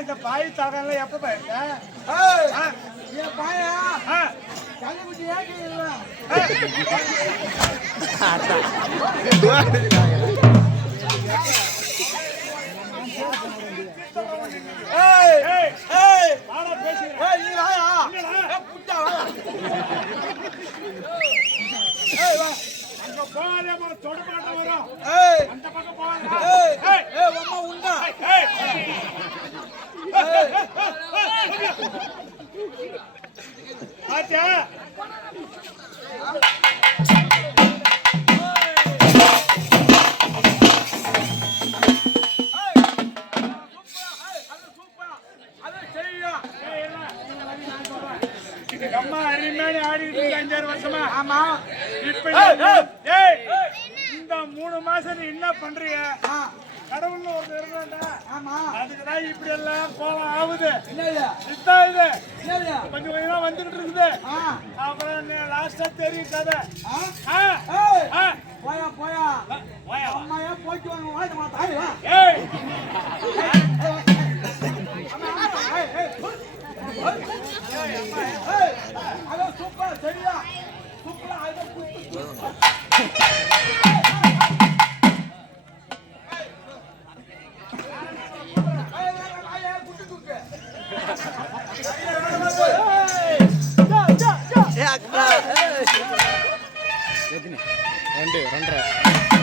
இந்த பாய் தகவல் எப்ப பாயிருக்க பாயா கல்லுக்குட்டி தொடுபாட்ட வரும் அந்த பக்கம் போவாங்க உண்டா ஆச்சா அம்மா அருமையான ஆடிட்டு இருக்க 5 வருஷமா. ஆமா இப்ப இந்த 3 மாசம் நீ என்ன பண்றீங்க? கடவுள்னு ஒரு இருந்தாண்டா. ஆமா அதுக்குதான் இப்படி எல்லாம் கோவம் ஆகுது. இதுதான் இது கொஞ்சம் கொஞ்சமா வந்துகிட்டு இருக்குது. அப்புறம் லாஸ்டா தெரியும் கதை. போயா போயா அம்மாயா போயிட்டு வாங்க வாழ்த்து மாத்தா. சூப்பர் சரியா சூப்பரா ரெண்டு 2.5